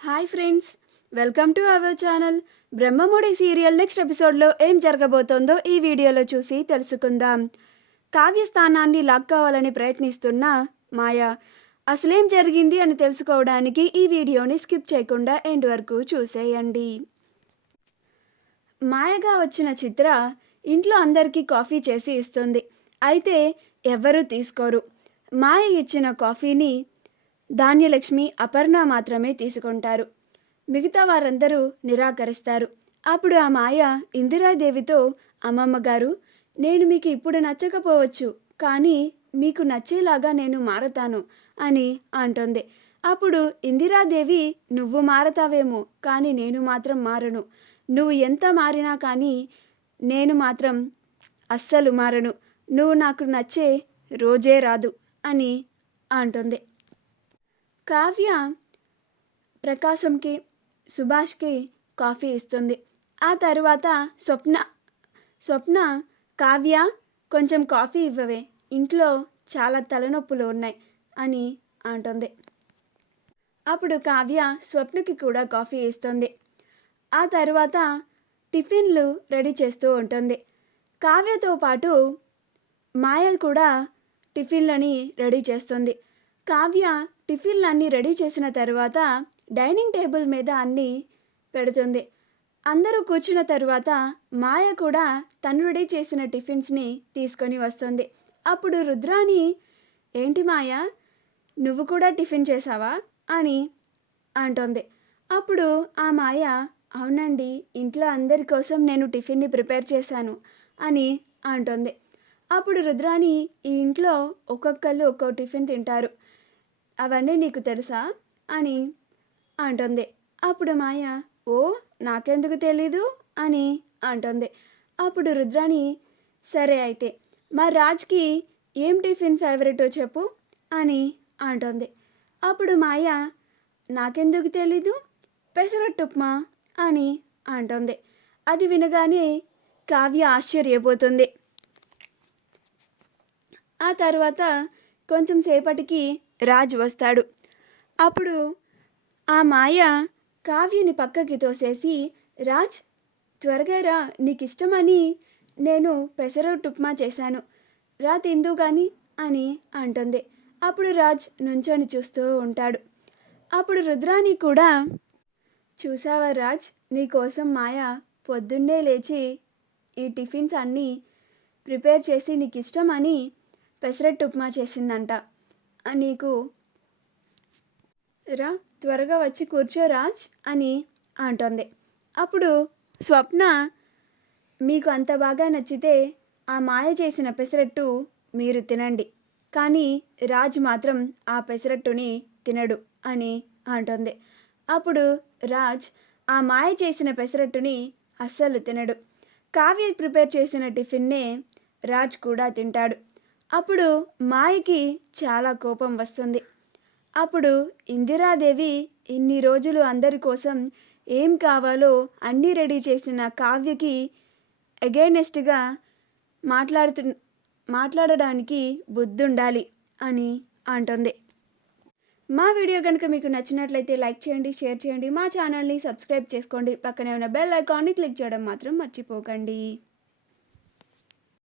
Hi friends, welcome to our channel. Brahmamudi serial next ఎపిసోడ్లో ఏం జరగబోతోందో ఈ వీడియోలో చూసి తెలుసుకుందాం. కావ్య స్థానాన్ని లాక్కోవాలని ప్రయత్నిస్తున్న మాయ అసలేం జరిగింది అని తెలుసుకోవడానికి ఈ వీడియోని స్కిప్ చేయకుండా ఎండ్ వరకు చూసేయండి. మాయగా వచ్చిన చిత్ర ఇంట్లో అందరికీ కాఫీ చేసి ఇస్తుంది. అయితే ఎవ్వరూ తీసుకోరు. మాయ ఇచ్చిన కాఫీని ధాన్యలక్ష్మి, అపర్ణ మాత్రమే తీసుకుంటారు. మిగతా వారందరూ నిరాకరిస్తారు. అప్పుడు ఆ మాయ ఇందిరాదేవితో, అమ్మమ్మ గారు, నేను మీకు ఇప్పుడు నచ్చకపోవచ్చు, కానీ మీకు నచ్చేలాగా నేను మారతాను అని అంటుంది. అప్పుడు ఇందిరాదేవి, నువ్వు మారతావేమో, కానీ నేను మాత్రం మారను. నువ్వు ఎంత మారినా కానీ నేను మాత్రం అస్సలు మారను. నువ్వు నాకు నచ్చే రోజే రాదు అని అంటుంది. కావ్య ప్రకాశంకి, సుభాష్కి కాఫీ ఇస్తుంది. ఆ తర్వాత స్వప్న కావ్య, కొంచెం కాఫీ ఇవ్వవే, ఇంట్లో చాలా తలనొప్పులు ఉన్నాయి అని అంటుంది. అప్పుడు కావ్య స్వప్నకి కూడా కాఫీ ఇస్తుంది. ఆ తర్వాత టిఫిన్లు రెడీ చేస్తూ ఉంటుంది. కావ్యతో పాటు మాయ కూడా టిఫిన్లని రెడీ చేస్తుంది. కావ్య టిఫిన్లన్నీ రెడీ చేసిన తర్వాత డైనింగ్ టేబుల్ మీద అన్నీ పెడుతుంది. అందరూ కూర్చున్న తర్వాత మాయ కూడా తను రెడీ చేసిన టిఫిన్స్ని తీసుకొని వస్తుంది. అప్పుడు రుద్రాణి, ఏంటి మాయ, నువ్వు కూడా టిఫిన్ చేసావా అని అంటుంది. అప్పుడు ఆ మాయ, అవునండి, ఇంట్లో అందరి కోసం నేను టిఫిన్ని ప్రిపేర్ చేశాను అని అంటుంది. అప్పుడు రుద్రాణి, ఈ ఇంట్లో ఒక్కొక్కళ్ళు ఒక్కో టిఫిన్ తింటారు, అవన్నీ నీకు తెలుసా అని అంటుంది. అప్పుడు మాయ, ఓ, నాకెందుకు తెలీదు అని అంటుంది. అప్పుడు రుద్రాణి, సరే అయితే మా రాజ్కి ఏం టిఫిన్ ఫేవరెటో చెప్పు అని అంటుంది. అప్పుడు మాయ, నాకెందుకు తెలీదు, పెసరట్టు ఉప్మా అని అంటుంది. అది వినగానే కావ్య ఆశ్చర్యపోతుంది. ఆ తర్వాత కొంచెం సేపటికి రాజ్ వస్తాడు. అప్పుడు ఆ మాయ కావ్యని పక్కకి తోసేసి, రాజ్, త్వరగా రా, నీకు ఇష్టమని నేను పెసరట్టు ఉప్మా చేశాను, రా తిందు కానీ అని అంటుంది. అప్పుడు రాజ్ నుంచొని చూస్తూ ఉంటాడు. అప్పుడు రుద్రాణి కూడా, చూసావా రాజ్, నీకోసం మాయ పొద్దున్నే లేచి ఈ టిఫిన్స్ అన్నీ ప్రిపేర్ చేసి నీకు ఇష్టమని పెసరట్టు ఉప్మా చేసిందంట, నీకు రా, త్వరగా వచ్చి కూర్చో రాజ్ అని అంటుంది. అప్పుడు స్వప్న, మీకు అంత బాగా నచ్చితే ఆ మాయ చేసిన పెసరట్టు మీరు తినండి, కానీ రాజ్ మాత్రం ఆ పెసరట్టుని తినడు అని అంటుంది. అప్పుడు రాజ్ ఆ మాయ చేసిన పెసరట్టుని అస్సలు తినడు. కావ్య ప్రిపేర్ చేసిన టిఫిన్నే రాజ్ కూడా తింటాడు. అప్పుడు మాయకి చాలా కోపం వస్తుంది. అప్పుడు ఇందిరాదేవి ఇన్ని రోజులు అందరి కోసం ఏం కావాలో అన్నీ రెడీ చేసిన కావ్యకి అగైనెస్ట్గా మాట్లాడడానికి బుద్ధుండాలి అని అంటుంది. మా వీడియో కనుక మీకు నచ్చినట్లయితే లైక్ చేయండి, షేర్ చేయండి, మా ఛానల్ని సబ్స్క్రైబ్ చేసుకోండి, పక్కనే ఉన్న బెల్ ఐకాన్ని క్లిక్ చేయడం మాత్రం మర్చిపోకండి.